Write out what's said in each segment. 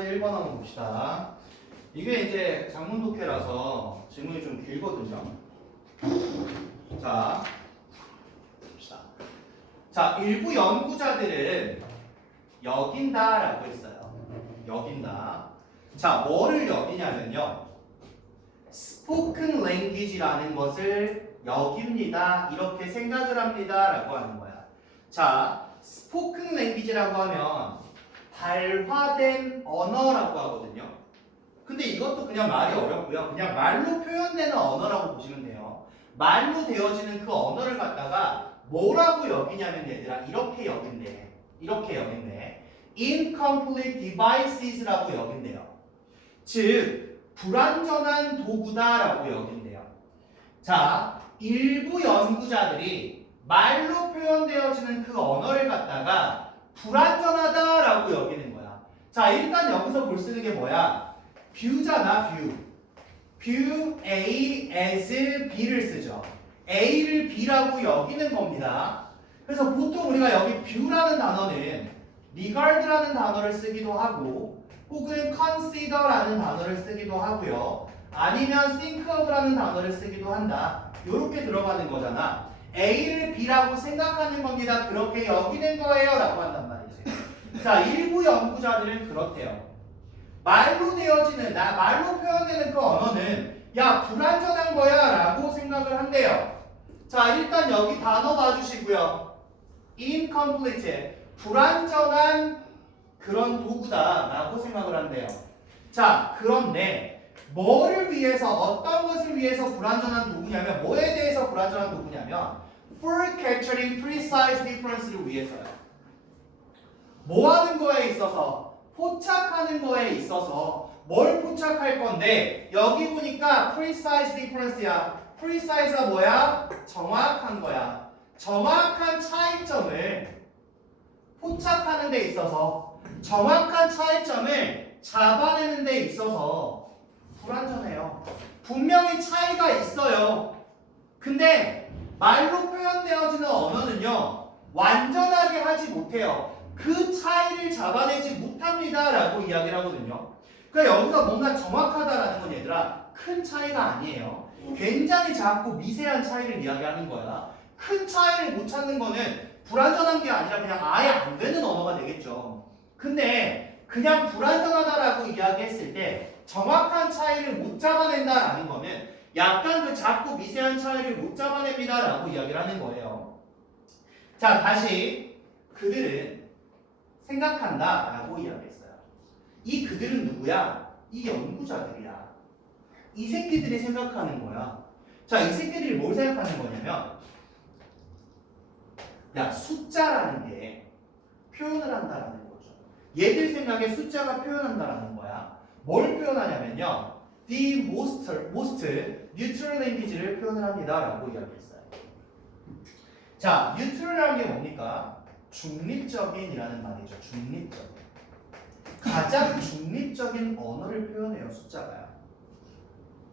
마찬가지 1번 한번 봅시다. 이게 이제 장문 독해라서 질문이 좀 길거든요. 자, 봅시다. 자, 일부 연구자들은 여긴다라고 했어요. 여긴다. 자, 뭐를 여기냐면요. spoken language라는 것을 여깁니다. 이렇게 생각을 합니다. 라고 하는 거야. 자, spoken language라고 하면 발화된 언어라고 하거든요. 근데 이것도 그냥 말이 어렵고요. 그냥 말로 표현되는 언어라고 보시면 돼요. 말로 되어지는 그 언어를 갖다가 뭐라고 여기냐면 얘들아 이렇게 여긴대. 이렇게 여긴대. incomplete devices라고 여긴대요. 즉 불완전한 도구다라고 여긴대요. 자, 일부 연구자들이 말로 표현되어지는 그 언어를 갖다가 불완전하다라고 여기는 거야. 자, 일단 여기서 볼 수 있는 게 뭐야? view잖아, view. view A as B를 쓰죠. A를 B라고 여기는 겁니다. 그래서 보통 우리가 여기 view라는 단어는 regard라는 단어를 쓰기도 하고 혹은 consider라는 단어를 쓰기도 하고요. 아니면 think of라는 단어를 쓰기도 한다. 이렇게 들어가는 거잖아. A를 B라고 생각하는 겁니다. 그렇게 여기는 거예요. 라고 한단 말이지. 자, 일부 연구자들은 그렇대요. 말로 되어지는, 말로 표현되는 그 언어는 야, 불완전한 거야 라고 생각을 한대요. 자, 일단 여기 단어 봐주시고요. incomplete, 불완전한 그런 도구다 라고 생각을 한대요. 자, 그런데 뭐를 위해서, 어떤 것을 위해서 불완전한 도구냐면, 뭐에 대해서 불완전한 도구냐면 for capturing precise difference를 위해서요. 뭐 하는 거에 있어서? 포착하는 거에 있어서 뭘 포착할 건데, 여기 보니까 precise difference야. precise가 뭐야? 정확한 거야. 정확한 차이점을 포착하는 데 있어서, 정확한 차이점을 잡아내는 데 있어서 불완전해요. 분명히 차이가 있어요. 근데 말로 표현되어지는 언어는요, 완전하게 하지 못해요. 그 차이를 잡아내지 못합니다 라고 이야기를 하거든요. 그러니까 여기서 뭔가 정확하다라는 건 얘들아 큰 차이가 아니에요. 굉장히 작고 미세한 차이를 이야기하는 거야. 큰 차이를 못 찾는 거는 불완전한 게 아니라 그냥 아예 안 되는 언어가 되겠죠. 근데 그냥 불완전하다라고 이야기했을 때 정확한 차이를 못 잡아낸다라는 거는 약간 그 작고 미세한 차이를 못 잡아냅니다 라고 이야기를 하는 거예요. 자, 다시 그들은 생각한다 라고 이야기했어요. 이 그들은 누구야? 이 연구자들이야. 이 새끼들이 생각하는 거야. 자, 이 새끼들이 뭘 생각하는 거냐면 야, 숫자라는 게 표현을 한다라는 거죠. 얘들 생각에 숫자가 표현한다라는 거야. 뭘 표현하냐면요. The most neutral language를 표현을 합니다 라고 이야기했어요. 자, neutral이라는 게 뭡니까? 중립적인이라는 말이죠. 중립적인. 가장 중립적인 언어를 표현해요. 숫자가요.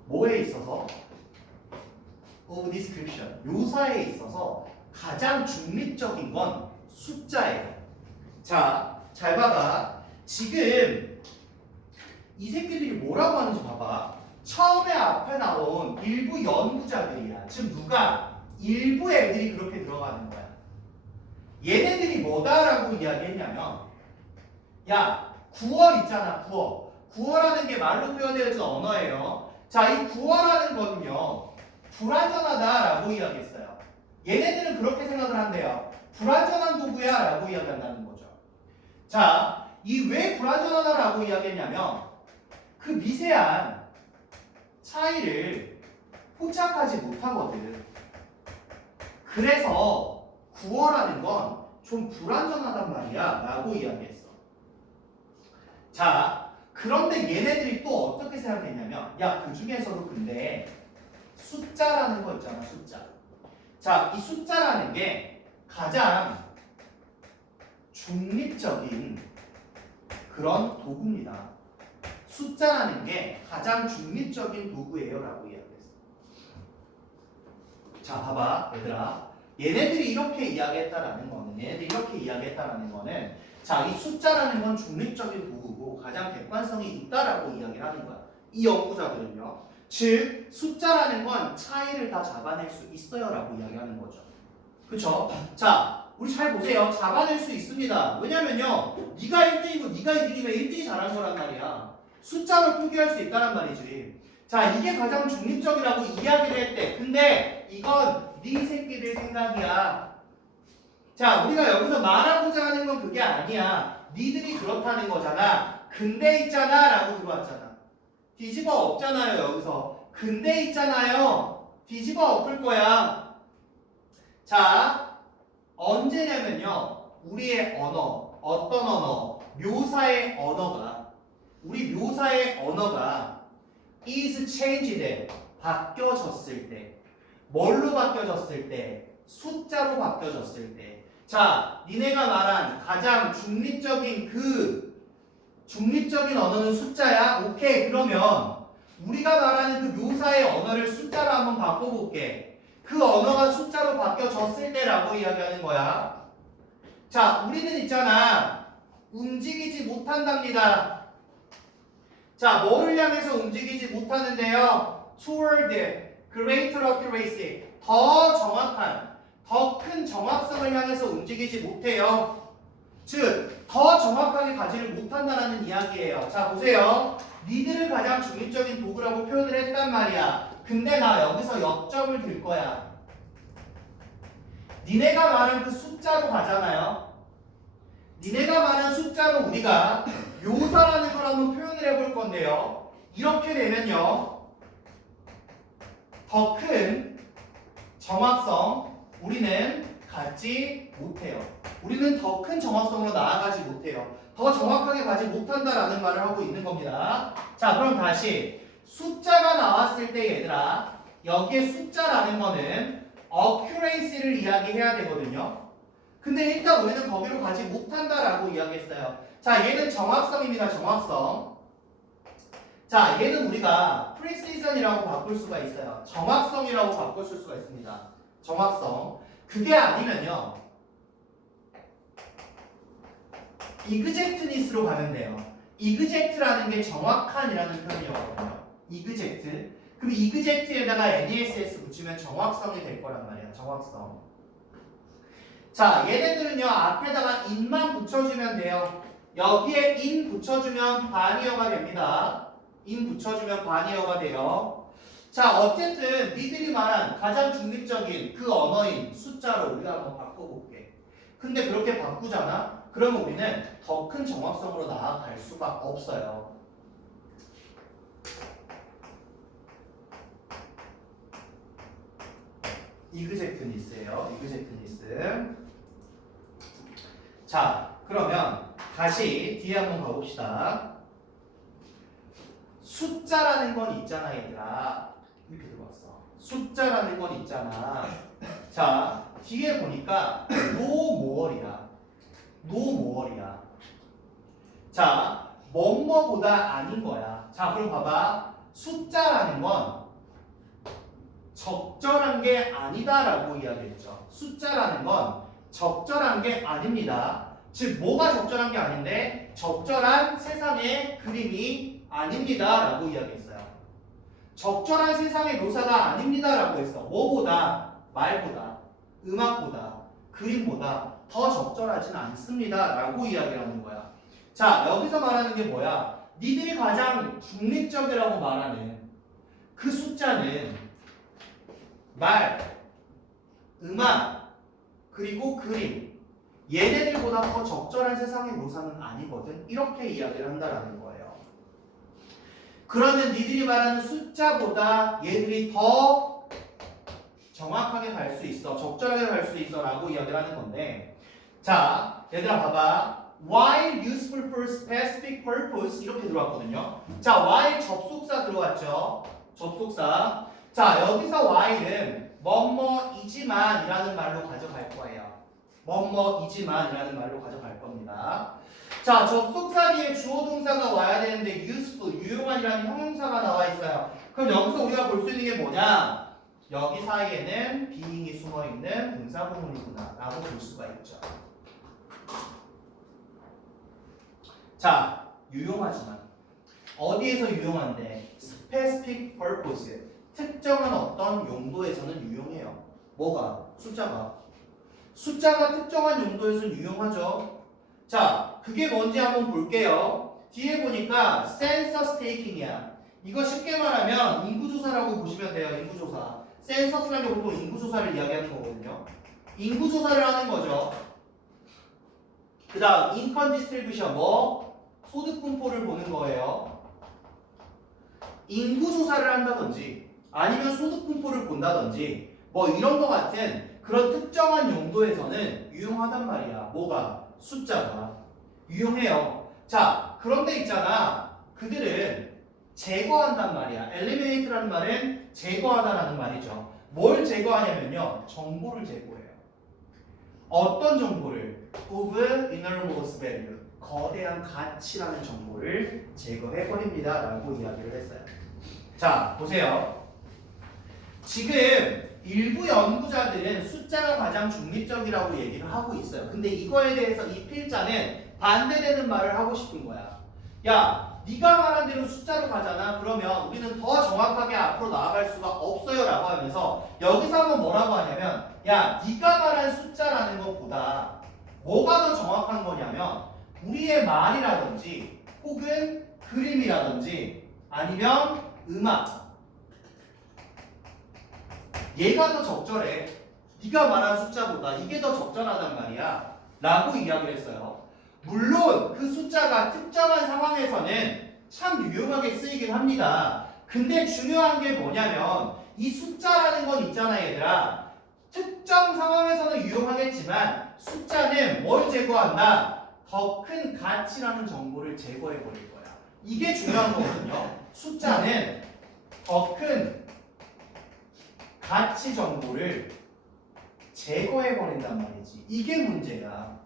뭐에 있어서? of description. 묘사에 있어서 가장 중립적인 건 숫자예요. 자, 잘 봐봐. 지금 이 새끼들이 뭐라고 하는지 봐봐. 처음에 앞에 나온 일부 연구자들이야. 지금 누가? 일부 애들이 그렇게 들어가는 거야. 얘네들이 뭐다라고 이야기했냐면 야, 구어 있잖아. 구어. 구어라는 게 말로 표현되어진 언어예요. 자, 이 구어라는 거는요 불완전하다라고 이야기했어요. 얘네들은 그렇게 생각을 한대요. 불완전한 도구야 라고 이야기한다는 거죠. 자, 이 왜 불완전하다라고 이야기했냐면 그 미세한 차이를 포착하지 못하거든. 그래서 구어라는 건 좀 불완전하단 말이야 라고 이야기했어. 자, 그런데 얘네들이 또 어떻게 생각했냐면 야, 그 중에서도 근데 숫자라는 거 있잖아. 숫자. 자, 이 숫자라는 게 가장 중립적인 그런 도구입니다. 숫자라는 게 가장 중립적인 도구예요 라고 이야기했어. 자, 봐봐 얘들아. 얘네들이 이렇게 이야기했다라는 거는 자, 이 숫자라는 건 중립적인 도구고 좋고 가장 객관성이 있다라고 이야기를 하는 거야. 이 연구자들은요. 즉 숫자라는 건 차이를 다 잡아낼 수 있어요라고 이야기하는 거죠. 그쵸? 자, 우리 잘 보세요. 잡아낼 수 있습니다. 왜냐면요. 네가 1등이고 네가 2등이면 1등이 잘한 거란 말이야. 숫자로 표기할 수 있다란 말이지. 자, 이게 가장 중립적이라고 이야기를 했대. 근데 이건 네 새끼들 생각이야. 자, 우리가 여기서 말하고자 하는 건 그게 아니야. 니들이 그렇다는 거잖아. 근데 있잖아 라고 들어왔잖아. 뒤집어 엎잖아요 여기서. 근데 있잖아요. 뒤집어 엎을 거야. 자, 언제냐면요. 우리의 언어, 어떤 언어, 묘사의 언어가, 우리 묘사의 언어가 is changed, 바뀌어졌을 때, 뭘로 바뀌어졌을 때, 숫자로 바뀌어졌을 때. 자, 니네가 말한 가장 중립적인 중립적인 언어는 숫자야? 오케이. 그러면 우리가 말하는 그 묘사의 언어를 숫자로 한번 바꿔볼게. 그 언어가 숫자로 바뀌어졌을 때라고 이야기하는 거야. 자, 우리는 있잖아. 움직이지 못한답니다. 자, 뭐를 향해서 움직이지 못하는데요? Toward greater accuracy. 더 정확한, 더 큰 정확성을 향해서 움직이지 못해요. 즉, 더 정확하게 가지를 못한다는 이야기예요. 자, 보세요. 니들을 가장 중립적인 도구라고 표현을 했단 말이야. 근데 나 여기서 역점을 들 거야. 니네가 말한 그 숫자로 가잖아요. 니네가 말한 숫자로 우리가 묘사라는 걸 한번 표현을 해볼 건데요. 이렇게 되면요. 더 큰 정확성 우리는 갖지 못해요. 우리는 더 큰 정확성으로 나아가지 못해요. 더 정확하게 가지 못한다라는 말을 하고 있는 겁니다. 자, 그럼 다시 숫자가 나왔을 때 얘들아, 여기에 숫자라는 거는 accuracy를 이야기해야 되거든요. 근데 일단 우리는 거기로 가지 못한다라고 이야기했어요. 자, 얘는 정확성입니다. 정확성. 자, 얘는 우리가 precision이라고 바꿀 수가 있어요. 정확성이라고 바꿀 수가 있습니다. 정확성. 그게 아니면요. exactness로 가면 돼요. exact라는 게 정확한이라는 표현이거든요. exact. 그럼 exact에다가 ness 붙이면 정확성이 될 거란 말이야. 정확성. 자, 얘네들은요. 앞에다가 in만 붙여주면 돼요. 여기에 in 붙여주면 반이어가 됩니다. in 붙여주면 반이어가 돼요. 자, 어쨌든 니들이 말한 가장 중립적인 그 언어인 숫자로 우리가 한번 바꿔볼게. 근데 그렇게 바꾸잖아? 그러면 우리는 더 큰 정확성으로 나아갈 수가 없어요. exactness예요. exactness. 자, 그러면 다시 뒤에 한번 가봅시다. 숫자라는 건 있잖아, 얘들아. 이렇게 들어왔어. 숫자라는 건 있잖아. 자, 뒤에 보니까 no more이야. no more이야. 자, 뭐뭐보다 아닌 거야. 자, 그럼 봐봐. 숫자라는 건 적절한 게 아니다라고 이야기했죠. 숫자라는 건 적절한 게 아닙니다. 즉, 뭐가 적절한 게 아닌데 적절한 세상의 그림이 아닙니다 라고 이야기했어요. 적절한 세상의 묘사가 아닙니다 라고 했어. 뭐보다? 말보다, 음악보다, 그림보다 더 적절하진 않습니다 라고 이야기를 하는 거야. 자, 여기서 말하는 게 뭐야? 니들이 가장 중립적이라고 말하는 그 숫자는 말, 음악, 그리고 그림, 얘네들보다 더 적절한 세상의 묘사는 아니거든. 이렇게 이야기를 한다라는 거예요. 그러면 니들이 말하는 숫자보다 얘들이 더 정확하게 갈 수 있어, 적절하게 갈 수 있어 라고 이야기를 하는 건데, 자, 얘들아 봐봐. while useful for specific purpose 이렇게 들어왔거든요. 자, while 접속사 들어왔죠. 접속사. 자, 여기서 while은 뭐뭐이지만 이라는 말로 가져갈 거예요. 뭐뭐이지만 이라는 말로 가져갈 겁니다. 자, 접속사 뒤에 주어 동사가 와야 되는데 useful, 유용한이라는 형용사가 나와 있어요. 그럼 여기서 우리가 볼 수 있는 게 뭐냐? 여기 사이에는 being이 숨어있는 동사구문이구나 라고 볼 수가 있죠. 자, 유용하지만 어디에서 유용한데? specific purpose. 특정한 어떤 용도에서는 유용해요. 뭐가? 숫자가 특정한 용도에서는 유용하죠. 자, 그게 뭔지 한번 볼게요. 뒤에 보니까 census taking이야. 이거 쉽게 말하면 인구조사라고 보시면 돼요. 인구조사. census라는 게 보통 인구조사를 이야기하는 거거든요. 인구조사를 하는 거죠. 그 다음 income distribution 뭐? 소득 분포를 보는 거예요. 인구조사를 한다든지 아니면 소득 분포를 본다든지 뭐 이런 거 같은 그런 특정한 용도에서는 유용하단 말이야. 뭐가? 숫자가 유용해요. 자, 그런데 있잖아. 그들은 제거한단 말이야. eliminate라는 말은 제거하다라는 말이죠. 뭘 제거하냐면요. 정보를 제거해요. 어떤 정보를? of enormous value. 거대한 가치라는 정보를 제거해버립니다. 라고 이야기를 했어요. 자, 보세요. 지금 일부 연구자들은 숫자가 가장 중립적이라고 얘기를 하고 있어요. 근데 이거에 대해서 이 필자는 반대되는 말을 하고 싶은 거야. 야, 네가 말한 대로 숫자로 가잖아. 그러면 우리는 더 정확하게 앞으로 나아갈 수가 없어요. 라고 하면서 여기서 한번 뭐라고 하냐면 야, 네가 말한 숫자라는 것보다 뭐가 더 정확한 거냐면 우리의 말이라든지 혹은 그림이라든지 아니면 음악 얘가 더 적절해. 네가 말한 숫자보다 이게 더 적절하단 말이야. 라고 이야기를 했어요. 물론 그 숫자가 특정한 상황에서는 참 유용하게 쓰이긴 합니다. 근데 중요한 게 뭐냐면 이 숫자라는 건 있잖아 얘들아. 특정 상황에서는 유용하겠지만 숫자는 뭘 제거한다? 더 큰 가치라는 정보를 제거해버릴 거야. 이게 중요한 거거든요. 숫자는 더 큰 가치 정보를 제거해버린단 말이지. 이게 문제야.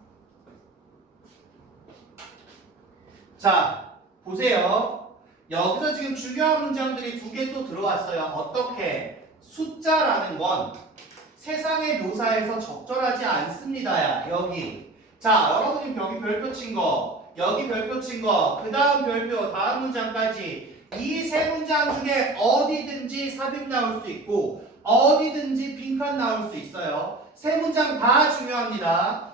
자, 보세요. 여기서 지금 중요한 문장들이 두 개 또 들어왔어요. 어떻게? 숫자라는 건 세상의 묘사에서 적절하지 않습니다야. 여기. 자, 여러분이 여기 별표 친 거, 여기 별표 친 거, 그 다음 별표, 다음 문장까지 이 세 문장 중에 어디든지 삽입 나올 수 있고 어디든지 빈칸 나올 수 있어요. 세 문장 다 중요합니다.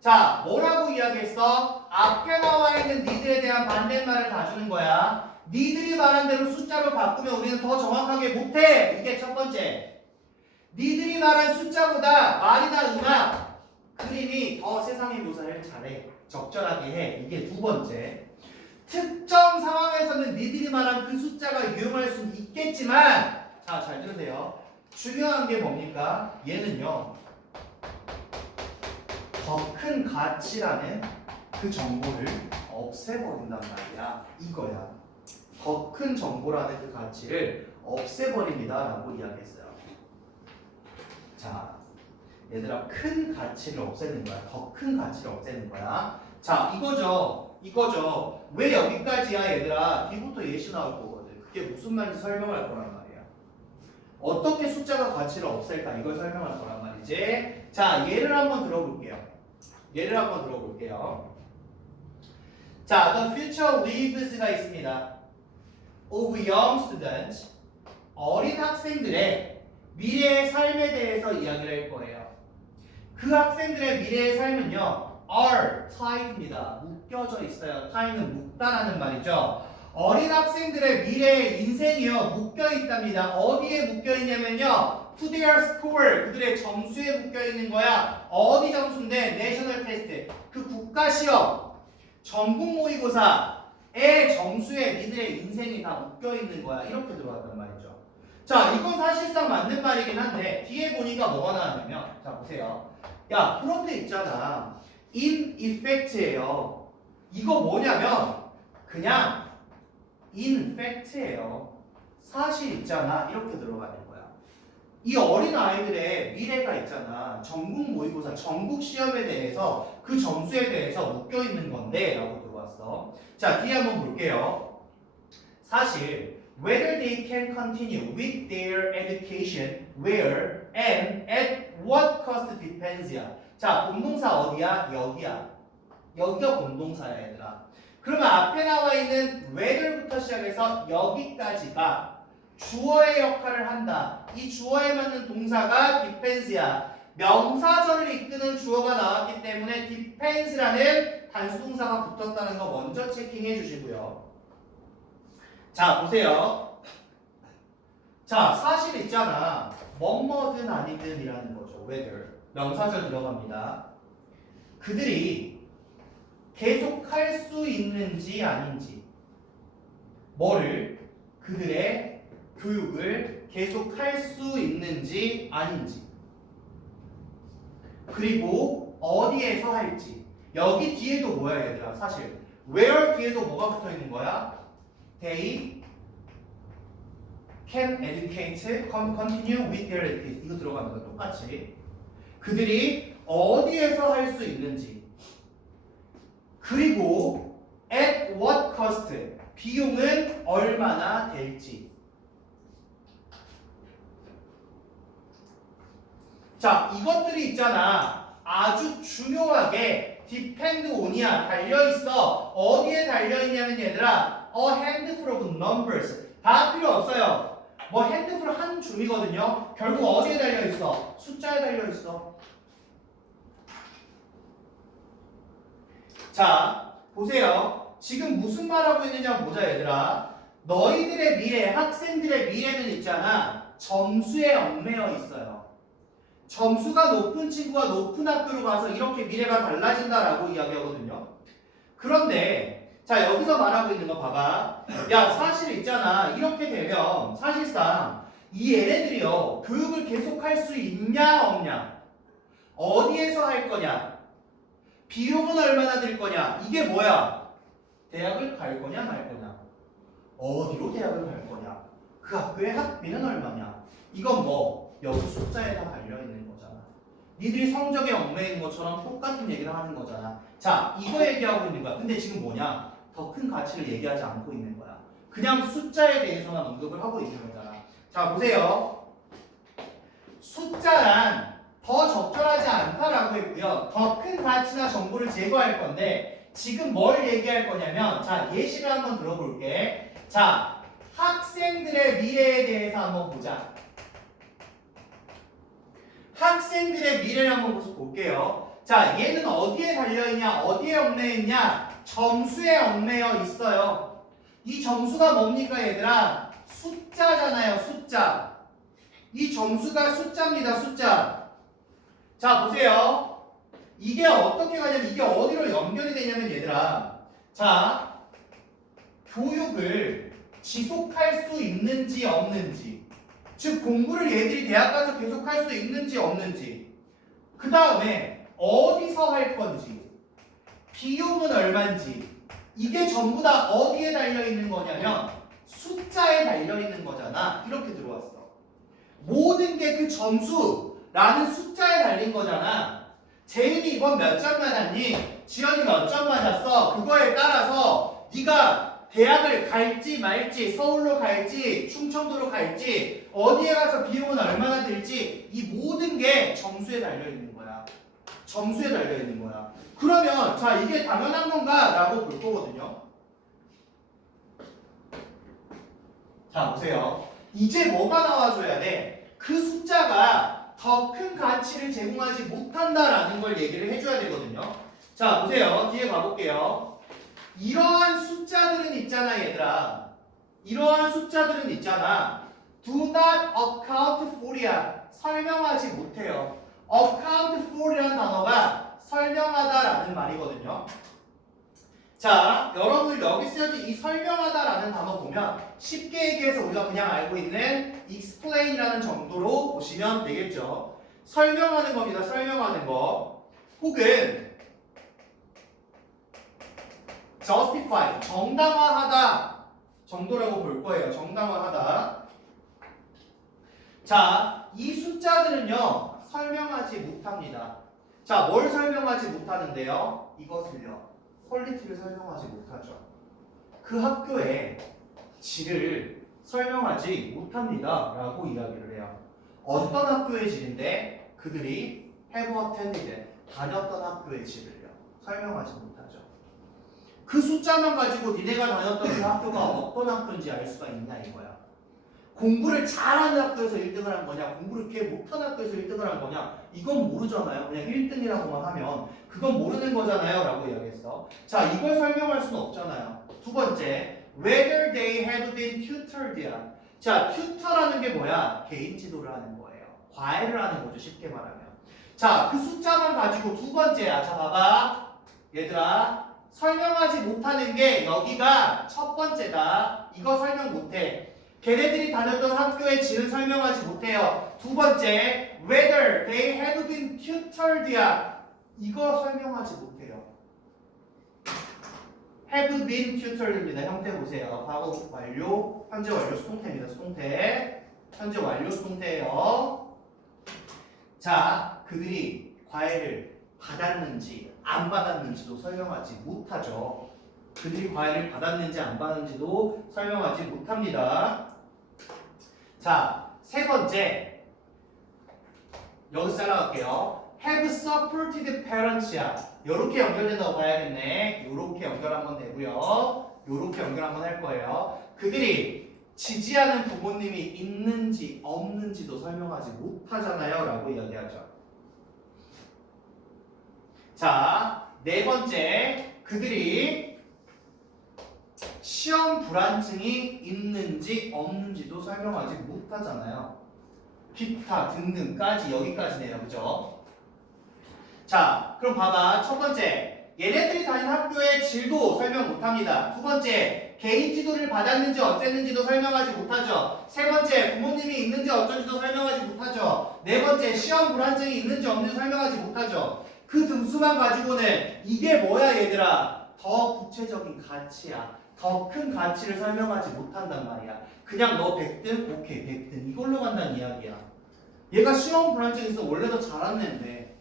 자, 뭐라고 이야기했어? 앞에 나와 있는 니들에 대한 반대말을 다 주는 거야. 니들이 말한 대로 숫자로 바꾸면 우리는 더 정확하게 못해. 이게 첫 번째. 니들이 말한 숫자보다 말이나 음악, 그림이 더 세상의 묘사를 잘해. 적절하게 해. 이게 두 번째. 특정 상황에서는 니들이 말한 그 숫자가 유용할 수는 있겠지만 자, 잘 들으세요. 중요한 게 뭡니까? 얘는요. 더 큰 가치라는 그 정보를 없애버린단 말이야. 이거야. 더 큰 정보라는 그 가치를 없애버립니다. 라고 이야기했어요. 자, 얘들아, 큰 가치를 없애는 거야. 더 큰 가치를 없애는 거야. 자, 이거죠. 왜 여기까지야, 얘들아? 뒤부터 예시 나올 거거든. 그게 무슨 말인지 설명할 거란 말이야. 어떻게 숫자가 가치를 없앨까? 이걸 설명할 거란 말이지. 자, 예를 한번 들어볼게요. 자, the future lives가 있습니다. of young students. 어린 학생들의 미래의 삶에 대해서 이야기를 할 거예요. 그 학생들의 미래의 삶은요, are tied입니다. 묶여져 있어요. tie는 묶다라는 말이죠. 어린 학생들의 미래의 인생이요, 묶여 있답니다. 어디에 묶여 있냐면요, to their score, 그들의 점수에 묶여 있는 거야. 어디 점수인데? 내셔널 테스트, 그 국가 시험, 전국 모의고사의 점수에 니들의 인생이 다 묶여 있는 거야. 이렇게 들어왔단 말이죠. 자, 이건 사실상 맞는 말이긴 한데 뒤에 보니까 뭐가 나왔냐면, 자 보세요. 야, 그런데 있잖아. in effect예요. 이거 뭐냐면 그냥 in fact예요. 사실 있잖아. 이렇게 들어가는 거야. 이 어린 아이들의 미래가 있잖아. 전국 모의고사, 전국 시험에 대해서 그 점수에 대해서 묶여 있는 건데 라고 들어왔어. 자, 뒤에 한번 볼게요. 사실 whether they can continue with their education, where, and at what cost depends. 자, 본동사 어디야? 여기야. 여기가 본동사야, 얘들아. 그러면 앞에 나와 있는 whether부터 시작해서 여기까지가 주어의 역할을 한다. 이 주어에 맞는 동사가 defense야. 명사절을 이끄는 주어가 나왔기 때문에 defense라는 단수동사가 붙었다는 거 먼저 체킹해 주시고요. 자, 보세요. 자, 사실 있잖아. 뭐뭐든 아니든 이라는 거죠. whether. 명사절 들어갑니다. 그들이 계속 할 수 있는지 아닌지. 뭐를? 그들의 교육을 계속 할 수 있는지 아닌지. 그리고 어디에서 할지. 여기 뒤에도 뭐야 얘들아 사실 where 뒤에도 뭐가 붙어 있는 거야? They can educate, continue with their education. 이거 들어가는 거 똑같이. 그들이 어디에서 할 수 있는지. 그리고 at what cost. 비용은 얼마나 될지. 자, 이것들이 있잖아. 아주 중요하게 depend on이야. 달려있어. 어디에 달려있냐면 얘들아 a handful of numbers. 다 필요 없어요. 뭐 handful 한 줌이거든요. 결국 어디에 달려있어? 숫자에 달려있어. 자, 보세요. 지금 무슨 말하고 있느냐 보자 얘들아. 너희들의 미래, 학생들의 미래는 있잖아. 점수에 얽매여 있어요. 점수가 높은 친구가 높은 학교로 가서 이렇게 미래가 달라진다라고 이야기하거든요. 그런데 자 여기서 말하고 있는 거 봐봐. 야 사실 있잖아. 이렇게 되면 사실상 이 얘네들이요. 교육을 계속할 수 있냐 없냐. 어디에서 할 거냐. 비용은 얼마나 들 거냐. 이게 뭐야. 대학을 갈 거냐 말 거냐. 어디로 대학을 갈 거냐. 그 학교의 학비는 얼마냐. 이건 뭐 여기 숫자에 다 달려있는 거잖아. 니들이 성적에 얽매이는 것처럼 똑같은 얘기를 하는 거잖아. 자, 이거 얘기하고 있는 거야. 근데 지금 뭐냐? 더 큰 가치를 얘기하지 않고 있는 거야. 그냥 숫자에 대해서만 언급을 하고 있는 거잖아. 자, 보세요. 숫자란 더 적절하지 않다라고 했고요. 더 큰 가치나 정보를 제거할 건데 지금 뭘 얘기할 거냐면 자, 예시를 한번 들어볼게. 자, 학생들의 미래에 대해서 한번 보자. 학생들의 미래를 한번 볼게요. 자, 얘는 어디에 달려있냐? 어디에 얽매여있냐? 점수에 얽매여 있어요. 이 점수가 뭡니까 얘들아? 숫자잖아요. 숫자. 이 점수가 숫자입니다. 숫자. 자, 보세요. 이게 어떻게 가냐면 이게 어디로 연결이 되냐면 얘들아. 자, 교육을 지속할 수 있는지 없는지. 즉 공부를 얘들이 대학 가서 계속 할 수 있는지 없는지. 그 다음에 어디서 할 건지. 비용은 얼마인지. 이게 전부 다 어디에 달려있는 거냐면 숫자에 달려있는 거잖아. 이렇게 들어왔어. 모든 게 그 점수라는 숫자에 달린 거잖아. 재윤이 이번 몇 점 맞았니? 지연이 몇 점 맞았어? 그거에 따라서 네가 대학을 갈지 말지, 서울로 갈지, 충청도로 갈지, 어디에 가서 비용은 얼마나 들지, 이 모든 게 점수에 달려있는 거야. 점수에 달려있는 거야. 그러면 자 이게 당연한 건가? 라고 볼 거거든요. 자 보세요. 이제 뭐가 나와줘야 돼? 그 숫자가 더 큰 가치를 제공하지 못한다라는 걸 얘기를 해줘야 되거든요. 자 보세요. 뒤에 가볼게요. 이러한 숫자들은 있잖아 얘들아. 이러한 숫자들은 있잖아. Do not account for이야. 설명하지 못해요. account for이라는 단어가 설명하다라는 말이거든요. 자, 여러분들 여기 쓰여진 이 설명하다라는 단어 보면 쉽게 얘기해서 우리가 그냥 알고 있는 explain이라는 정도로 보시면 되겠죠. 설명하는 겁니다. 설명하는 거. 혹은 justify, 정당화하다 정도라고 볼 거예요. 정당화하다. 자, 이 숫자들은요 설명하지 못합니다. 자, 뭘 설명하지 못하는데요? 이것을요. 퀄리티를 설명하지 못하죠. 그 학교의 질을 설명하지 못합니다. 라고 이야기를 해요. 어떤 학교의 질인데 그들이 have attended, 다녔던 학교의 질을요. 설명하지 못하죠. 그 숫자만 가지고 니네가 다녔던 그 학교가 어떤 학교인지 알 수가 있냐 이거야. 공부를 잘하는 학교에서 1등을 한 거냐, 공부를 개 못하는 학교에서 1등을 한 거냐, 이건 모르잖아요. 그냥 1등이라고만 하면 그건 모르는 거잖아요 라고 이야기했어. 자, 이걸 설명할 수는 없잖아요. 두 번째, whether they have been tutored야. 자, 튜터라는 게 뭐야? 개인 지도를 하는 거예요. 과외를 하는 거죠, 쉽게 말하면. 자, 그 숫자만 가지고 두 번째야. 자, 봐봐. 얘들아, 설명하지 못하는 게 여기가 첫 번째다. 이거 설명 못해. 걔네들이 다녔던 학교의 질은 설명하지 못해요. 두 번째, whether they have been tutored야. 이거 설명하지 못해요. have been tutored입니다. 형태 보세요. 과거 완료, 현재 완료 수동태입니다. 수동태. 현재 완료 수동태예요. 자, 그들이 과외를 받았는지 안 받았는지도 설명하지 못하죠. 그들이 과외를 받았는지 안 받았는지도 설명하지 못합니다. 자, 세 번째. 여기서 잘라갈게요. have supported parents야. 요렇게 연결된다고 봐야겠네. 요렇게 연결 한번 되고요. 요렇게 연결 한번 할 거예요. 그들이 지지하는 부모님이 있는지 없는지도 설명하지 못하잖아요 라고 이야기하죠. 자, 네 번째. 그들이 시험 불안증이 있는지 없는지도 설명하지 못하잖아요. 기타 등등까지 여기까지네요. 그죠? 자, 그럼 봐봐. 첫 번째, 얘네들이 다닌 학교의 질도 설명 못합니다. 두 번째, 개인 지도를 받았는지 어쨌는지도 설명하지 못하죠. 세 번째, 부모님이 있는지 어쩐지도 설명하지 못하죠. 네 번째, 시험 불안증이 있는지 없는지 설명하지 못하죠. 그 등수만 가지고는 이게 뭐야 얘들아? 더 구체적인 가치야. 더 큰 가치를 설명하지 못한단 말이야. 그냥 너 100등? 오케이 100등 이걸로 간다는 이야기야. 얘가 시험 불안증이 있어 원래도 잘하는 애인데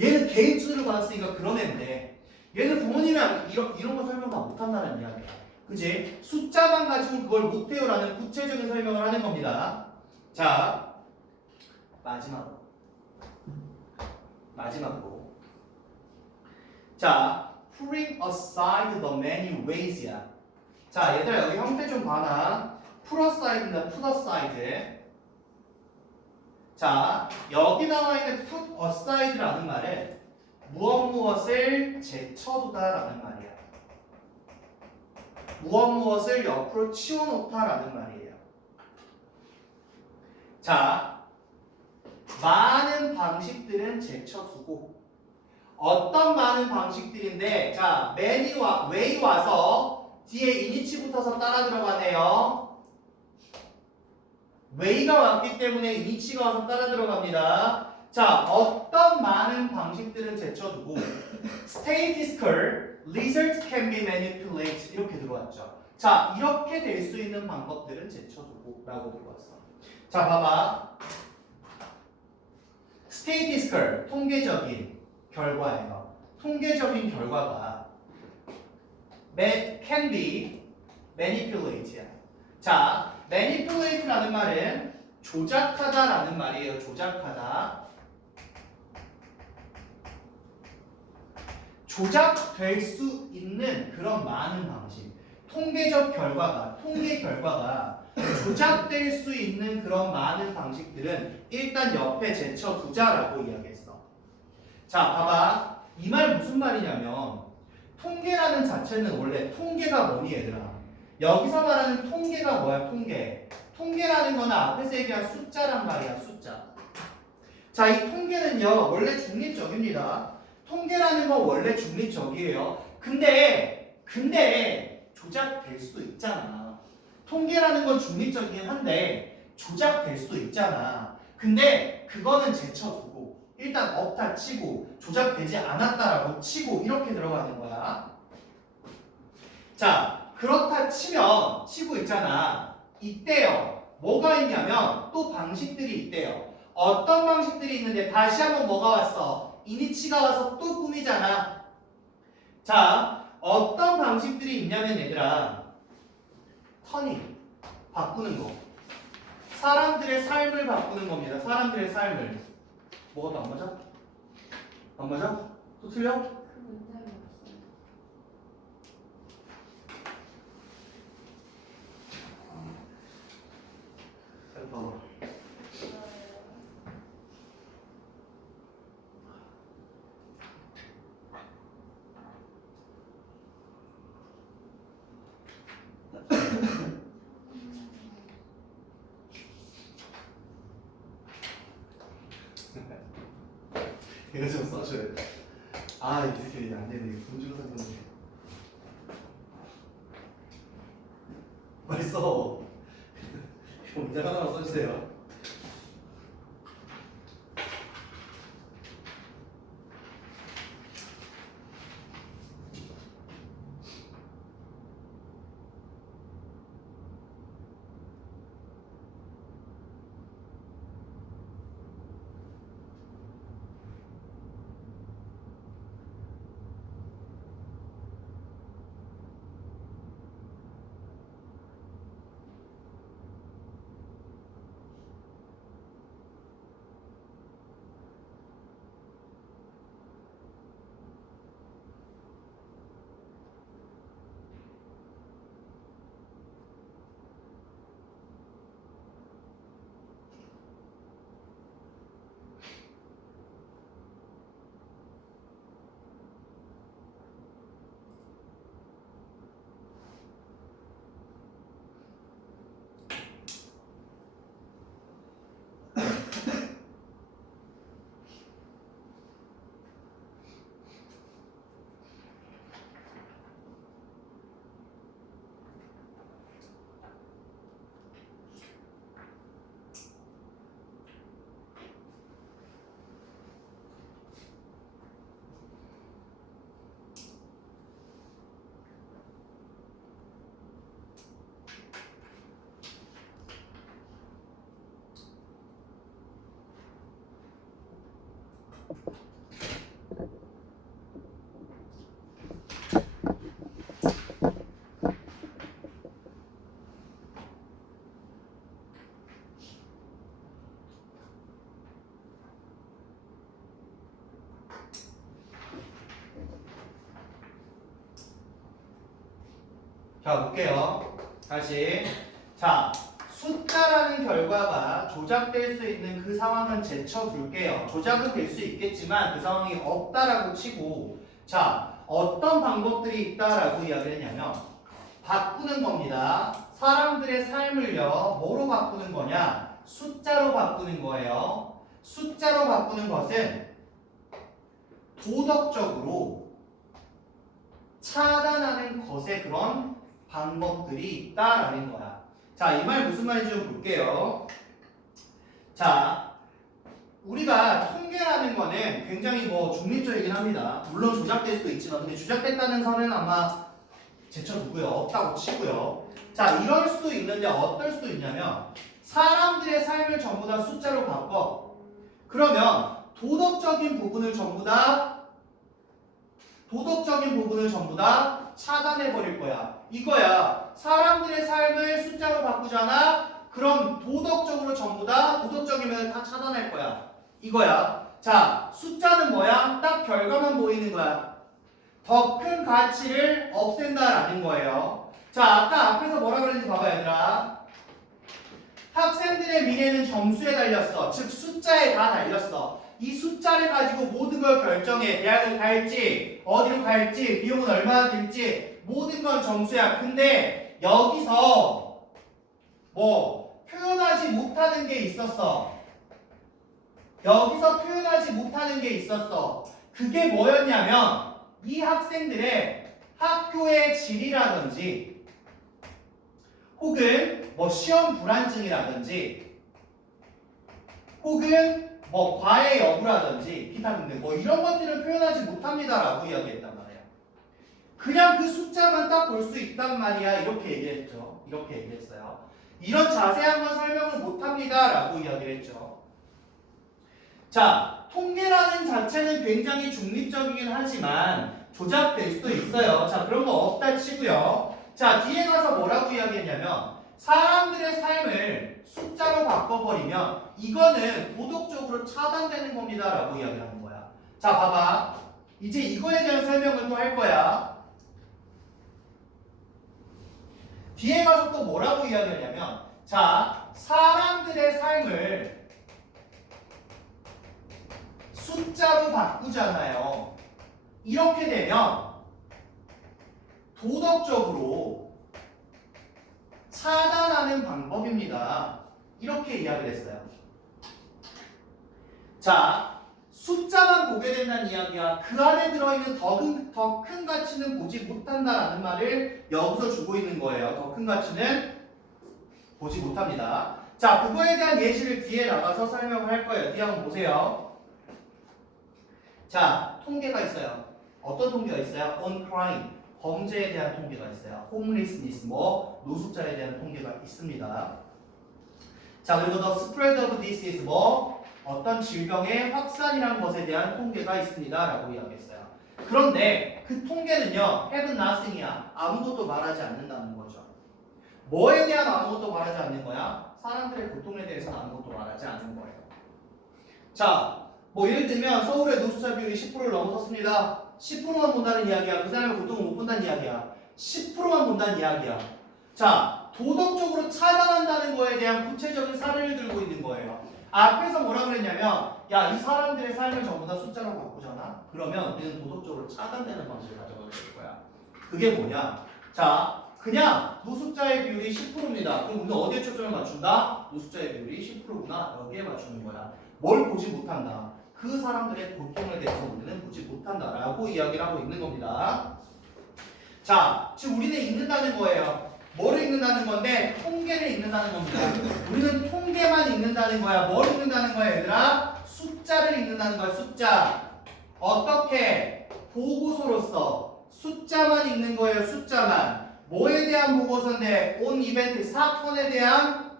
얘는 개인 지도를 받았으니까 그런 애인데 얘는 부모님이 이런 거 설명 다 못한다는 이야기야. 그지? 숫자만 가지고 그걸 못해요라는 구체적인 설명을 하는 겁니다. 자, 마지막으로 자, putting aside the many ways야. 자, 얘들아 여기 형태 좀 봐라. put aside입니다. put aside. 자, 여기 나와 있는 put aside라는 말은 무엇을 제쳐두다라는 말이야. 무엇을 옆으로 치워놓다라는 말이에요. 자, 많은 방식들은 제쳐두고 어떤 많은 방식들인데 자, many와 way 와서 뒤에 이니치 붙어서 따라 들어가네요. way가 왔기 때문에 이니치가 와서 따라 들어갑니다. 자, 어떤 많은 방식들은 제쳐두고 statistical results can be manipulated 이렇게 들어왔죠. 자, 이렇게 될 수 있는 방법들은 제쳐두고 라고 들어왔어. 자, 봐봐. statistical 통계적인 결과예요. 통계적인 결과가 can be manipulated. 자, manipulate라는 말은 조작하다라는 말이에요. 조작하다. 조작될 수 있는 그런 많은 방식. 통계 결과가 조작될 수 있는 그런 많은 방식들은 일단 옆에 제쳐두자라고 이야기했어. 자, 봐봐. 이 말 무슨 말이냐면 통계라는 자체는 원래 통계가 뭐니 얘들아? 여기서 말하는 통계가 뭐야? 통계라는 거는 앞에서 얘기한 숫자란 말이야. 숫자. 자, 이 통계는요 원래 중립적입니다. 통계라는 건 원래 중립적이에요. 근데 조작될 수도 있잖아. 통계라는 건 중립적이긴 한데 조작될 수도 있잖아. 근데 그거는 제쳐두고 일단 없다 치고 조작되지 않았다라고 치고 이렇게 들어가는 거야. 자, 그렇다 치고 있잖아. 이때요. 뭐가 있냐면 또 방식들이 있대요. 어떤 방식들이 있는데 다시 한번 뭐가 왔어? 이니치가 와서 또 꾸미잖아. 자, 어떤 방식들이 있냐면 얘들아 터닝, 바꾸는 거. 사람들의 삶을 바꾸는 겁니다. 사람들의 삶을. 뭐가 또 안 맞아? 안 맞아? 또 틀려? 그 문장이 없어요. 더워. 이거 좀 써줘야 돼. 아, 이렇게 안 되네. 돈 주고 산 건데. 빨리 써. 문장 하나만 써주세요. 자, 볼게요. 다시. 자, 숫자라는 결과가 조작될 수 있는 그 상황은 제쳐둘게요. 조작은 될 수 있겠지만 그 상황이 없다라고 치고, 자, 어떤 방법들이 있다라고 이야기를 했냐면 바꾸는 겁니다. 사람들의 삶을요, 뭐로 바꾸는 거냐? 숫자로 바꾸는 거예요. 숫자로 바꾸는 것은 도덕적으로 차단하는 것에 그런 방법들이 있다라는 거야. 자, 이 말 무슨 말인지 좀 볼게요. 자, 우리가 통계라는 거는 굉장히 중립적이긴 합니다. 물론 조작될 수도 있지만, 근데 조작됐다는 선은 아마 제쳐두고요. 없다고 치고요. 자, 이럴 수도 있는데 어떨 수도 있냐면 사람들의 삶을 전부 다 숫자로 바꿔. 그러면 도덕적인 부분을 전부 다 차단해 버릴 거야. 이거야. 사람들의 삶을 숫자로 바꾸잖아. 그럼 도덕적으로 전부 다 도덕적이면 다 차단할 거야. 이거야. 자, 숫자는 뭐야? 딱 결과만 보이는 거야. 더 큰 가치를 없앤다라는 거예요. 자, 아까 앞에서 뭐라 그랬는지 봐봐, 얘들아. 학생들의 미래는 점수에 달렸어. 즉 숫자에 다 달렸어. 이 숫자를 가지고 모든 걸 결정해. 대학을 갈지, 어디로 갈지, 비용은 얼마나 들지, 모든 건 점수야. 근데 여기서 표현하지 못하는 게 있었어. 여기서 표현하지 못하는 게 있었어. 그게 뭐였냐면 이 학생들의 학교의 질이라든지 혹은 시험 불안증이라든지 혹은 과외 여부라든지 기타 등등 이런 것들을 표현하지 못합니다라고 이야기했단 말이야. 그냥 그 숫자만 딱 볼 수 있단 말이야. 이렇게 얘기했죠. 이렇게 얘기했어요. 이런 자세한 건 설명을 못합니다라고 이야기를 했죠. 자, 통계라는 자체는 굉장히 중립적이긴 하지만 조작될 수도 있어요. 자, 그런 거 없다 치고요. 자, 뒤에 가서 뭐라고 이야기했냐면 사람들의 삶을 숫자로 바꿔버리면 이거는 도덕적으로 차단되는 겁니다 라고 이야기하는 거야. 자, 봐봐. 이제 이거에 대한 설명을 또 할 거야. 뒤에 가서 또 뭐라고 이야기하냐면 자, 사람들의 삶을 숫자로 바꾸잖아요. 이렇게 되면 도덕적으로 차단하는 방법입니다. 이렇게 이야기를 했어요. 자, 숫자만 보게 된다는 이야기야. 그 안에 들어있는 더 큰 가치는 보지 못한다라는 말을 여기서 주고 있는 거예요. 더 큰 가치는 보지 못합니다. 자, 그거에 대한 예시를 뒤에 나가서 설명을 할 거예요. 뒤에 한번 보세요. 자, 통계가 있어요. 어떤 통계가 있어요? On crime, 범죄에 대한 통계가 있어요. homelessness, 노숙자에 대한 통계가 있습니다. 자, 그리고 the spread of disease, 어떤 질병의 확산이라는 것에 대한 통계가 있습니다. 라고 이야기했어요. 그런데 그 통계는요, have nothing이야. 아무것도 말하지 않는다는 거죠. 뭐에 대한 아무것도 말하지 않는 거야? 사람들의 고통에 대해서는 아무것도 말하지 않는 거예요. 자, 예를 들면 서울의 노숙자 비율이 10%를 넘어섰습니다. 10%만 본다는 이야기야. 그 사람의 고통을 못 본다는 이야기야. 10%만 본다는 이야기야. 자, 도덕적으로 차단한다는 거에 대한 구체적인 사례를 들고 있는 거예요. 앞에서 뭐라 그랬냐면, 야, 이 사람들의 삶을 전부 다 숫자로 바꾸잖아? 그러면 우리는 도덕적으로 차단되는 방식을 가져가게 될 거야. 그게 뭐냐? 자, 그냥 노숙자의 비율이 10%입니다. 그럼 우리는 어디에 초점을 맞춘다? 노숙자의 비율이 10%구나. 여기에 맞추는 거야. 뭘 보지 못한다? 그 사람들의 고통에 대해서 우리는 보지 못한다라고 이야기를 하고 있는 겁니다. 자, 지금 우리는 읽는다는 거예요. 뭐를 읽는다는 건데? 통계를 읽는다는 겁니다. 우리는 통계만 읽는다는 거야. 뭘 읽는다는 거야, 얘들아? 숫자를 읽는다는 거야, 숫자. 어떻게? 보고서로서 숫자만 읽는 거예요, 숫자만. 뭐에 대한 보고서인데? on 이벤트, 사건에 대한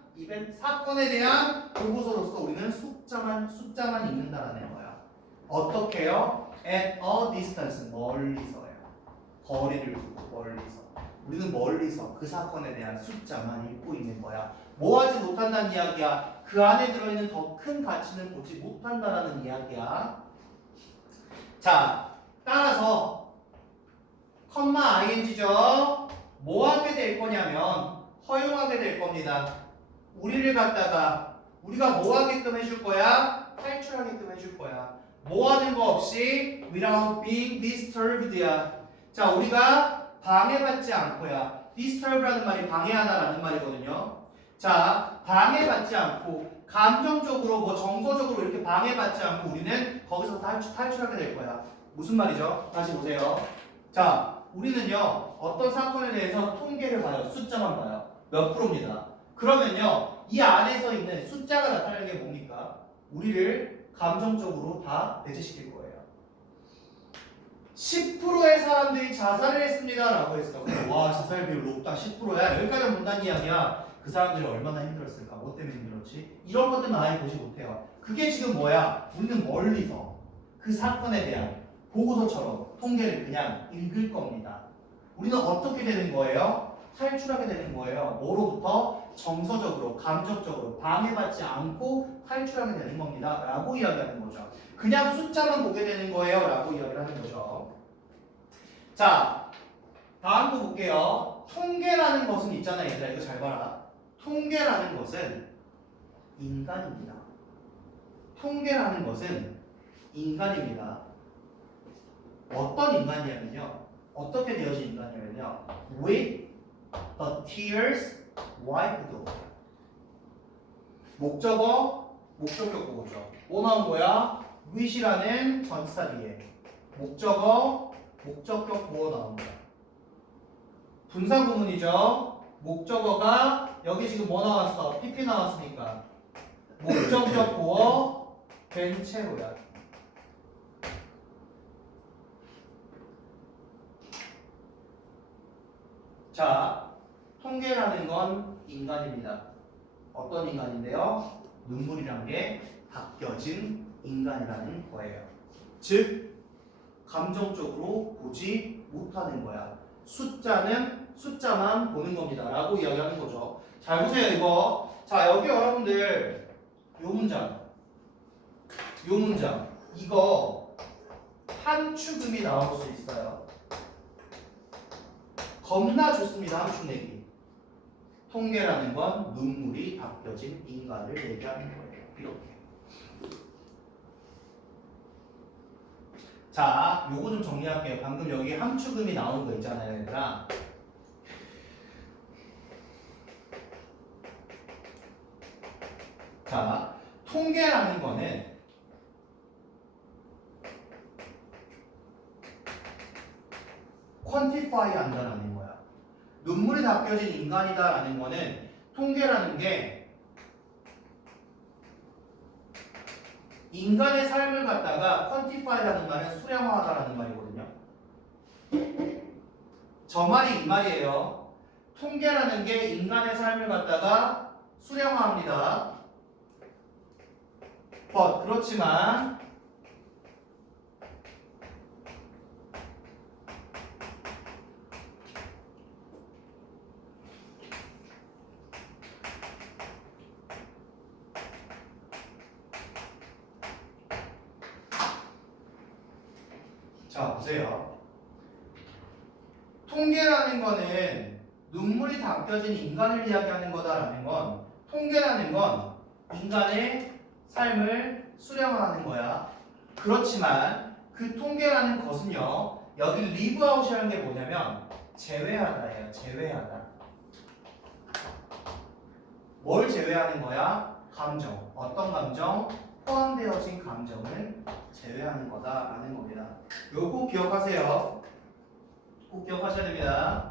보고서로서 우리는 숫자만 읽는다라는 거야. 어떻게요? At a distance, 멀리서요. 거리를 두고 멀리서. 우리는 멀리서 그 사건에 대한 숫자만 읽고 있는 거야. 뭐 하지 못한다는 이야기야. 그 안에 들어있는 더 큰 가치는 보지 못한다라는 이야기야. 자, 따라서 컴마 ing죠. 뭐 하게 될 거냐면 허용하게 될 겁니다. 우리를 갖다가 우리가 뭐 하게끔 해줄 거야? 탈출하게끔 해줄 거야. 뭐 하는 거 없이 without being disturbed야. 자, 우리가 방해받지 않고야. disturb라는 말이 방해하다라는 말이거든요. 자, 방해받지 않고 감정적으로 정서적으로 이렇게 방해받지 않고 우리는 거기서 탈출하게 될 거야. 무슨 말이죠? 다시 보세요. 자, 우리는요 어떤 사건에 대해서 통계를 봐요. 숫자만 봐요. 몇 프로입니다. 그러면요 이 안에서 있는 숫자가 나타내는 게 뭡니까? 우리를 감정적으로 다 배제시킬 거예요. 10%의 사람들이 자살을 했습니다 라고 했어. 와, 자살 비율 높다. 10%야. 여기까지 본다는 이야기야. 그 사람들이 얼마나 힘들었을까? 뭐 때문에 힘들었지? 이런 것들은 아예 보지 못해요. 그게 지금 뭐야? 우리는 멀리서 그 사건에 대한 보고서처럼 통계를 그냥 읽을 겁니다. 우리는 어떻게 되는 거예요? 탈출하게 되는 거예요. 뭐로부터? 정서적으로, 감정적으로 방해받지 않고 탈출하게 되는 겁니다. 라고 이야기하는 거죠. 그냥 숫자만 보게 되는 거예요. 라고 이야기를 하는 거죠. 자, 다음 거 볼게요. 통계라는 것은 있잖아요. 얘들아, 이거 잘 봐라. 통계라는 것은 인간입니다. 통계라는 것은 인간입니다. 어떤 인간이냐면요. 어떻게 되어진 인간이냐면요. With the tears wiped off. 목적격 보고죠. 뭐 나온 거야? with이라는 전치사 뒤에 목적격 보어 나온 거야. 분사 구문이죠. 목적어가 여기 지금 뭐 나왔어? PP 나왔으니까 목적격 보어 된 채로야. 자, 통계라는 건 인간입니다. 어떤 인간인데요? 눈물이란 게 바뀌어진 인간이라는 거예요. 즉, 감정적으로 보지 못하는 거야. 숫자만 보는 겁니다. 라고 이야기하는 거죠. 잘 보세요, 이거. 자, 여기 여러분들, 요 문장. 이거 함축음이 나올 수 있어요. 겁나 좋습니다. 함축 내기. 통계라는 건 눈물이 닦여진 인간을 얘기하는 거예요. 이렇게. 자, 요거 좀 정리할게요. 방금 여기 함축음이 나온 거 있잖아요, 얘들아. 자, 통계라는 거는 quantify 한다라는 거야. 눈물이 닦여진 인간이다라는 거는 통계라는 게 인간의 삶을 갖다가 quantify라는 말은 수량화하다라는 말이거든요. 저 말이 이 말이에요. 통계라는 게 인간의 삶을 갖다가 수량화합니다. 그렇지만 자, 보세요. 통계라는 거는 눈물이 닦여진 인간을 이야기하는 거다라는 건 통계라는 건 인간의 삶을 수령하는 거야. 그렇지만 그 통계라는 것은요. 여기 리브 아웃이라는 게 뭐냐면 제외하다예요. 제외하다. 뭘 제외하는 거야? 감정. 어떤 감정? 포함되어진 감정을 제외하는 거다라는 겁니다. 요거 꼭 기억하세요. 꼭 기억하셔야 됩니다.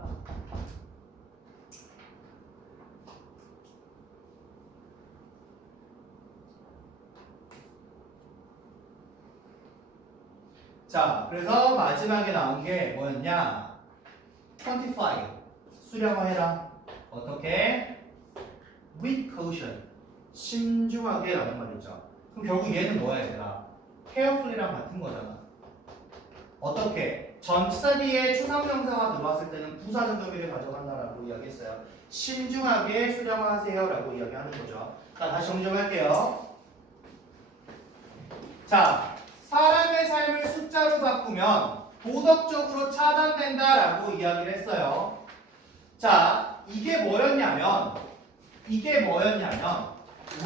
자, 그래서 마지막에 나온 게 뭐였냐? quantify, 수량화해라. 어떻게? with caution, 신중하게 라는 말이죠. 그럼 결국 얘는 뭐야 얘들아? carefully랑 같은 거잖아. 어떻게? 전치사 뒤에 추상명사가 들어왔을 때는 부사적 의미를 가져간다라고 이야기했어요. 신중하게 수량화하세요 라고 이야기하는 거죠. 자, 다시 정정할게요. 자, 사람의 삶을 숫자로 바꾸면 도덕적으로 차단된다라고 이야기를 했어요. 자, 이게 뭐였냐면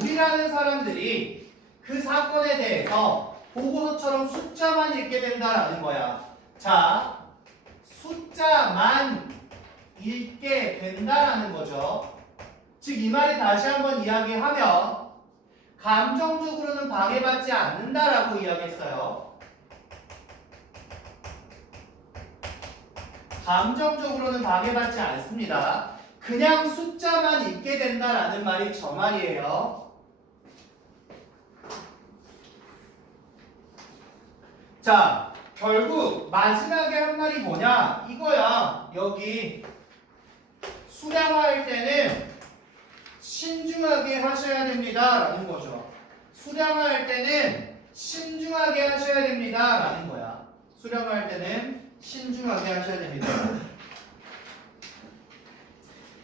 우리라는 사람들이 그 사건에 대해서 보고서처럼 숫자만 읽게 된다라는 거야. 자, 숫자만 읽게 된다라는 거죠. 즉 이 말이 다시 한번 이야기하면 감정적으로는 방해받지 않는다라고 이야기했어요. 감정적으로는 방해받지 않습니다. 그냥 숫자만 읽게 된다라는 말이 저 말이에요. 자, 결국 마지막에 한 말이 뭐냐? 이거야. 여기 수량화할 때는 신중하게 하셔야 됩니다 라는 거죠. 수량화할 때는 신중하게 하셔야 됩니다 라는 거야. 수량화할 때는 신중하게 하셔야 됩니다.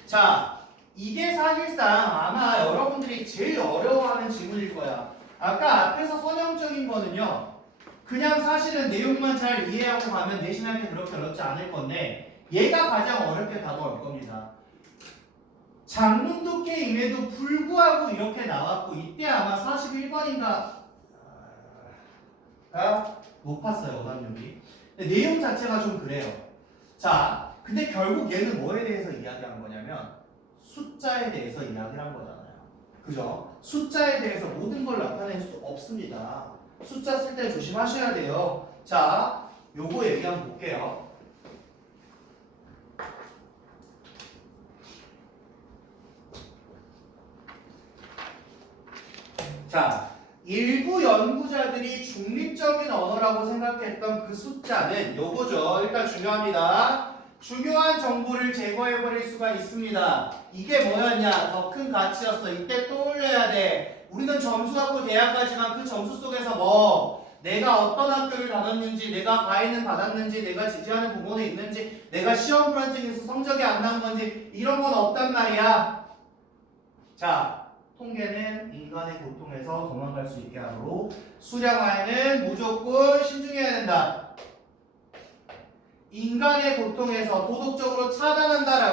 자, 이게 사실상 아마 여러분들이 제일 어려워하는 질문일 거야. 아까 앞에서 선형적인 거는요. 그냥 사실은 내용만 잘 이해하고 가면 내신할 때 그렇게 어렵지 않을 건데 얘가 가장 어렵게 다가올 겁니다. 장문독해임에도 불구하고 이렇게 나왔고 이때 아마 41번인가 높았어요. 오답률이. 내용 자체가 좀 그래요. 자, 근데 결국 얘는 뭐에 대해서 이야기한 거냐면 숫자에 대해서 이야기를 한 거잖아요. 그죠? 숫자에 대해서 모든 걸 나타낼 수 없습니다. 숫자 쓸 때 조심하셔야 돼요. 자, 요거 얘기 한번 볼게요. 자, 일부 연구자들이 중립적인 언어라고 생각했던 그 숫자는 요거죠. 일단 중요합니다. 중요한 정보를 제거해버릴 수가 있습니다. 이게 뭐였냐? 더 큰 가치였어. 이때 떠올려야 돼. 우리는 점수 갖고 대학 가지만 그 점수 속에서 뭐 내가 어떤 학교를 다녔는지, 내가 과외는 받았는지, 내가 지지하는 부모는 있는지, 내가 시험 불안증에서 성적이 안 나온 건지 이런 건 없단 말이야. 자, 통계는 인간의 고통에서 도망갈 수 있게 하므로 수량화에는 무조건 신중해야 된다. 인간의 고통에서 도덕적으로 차단한다라고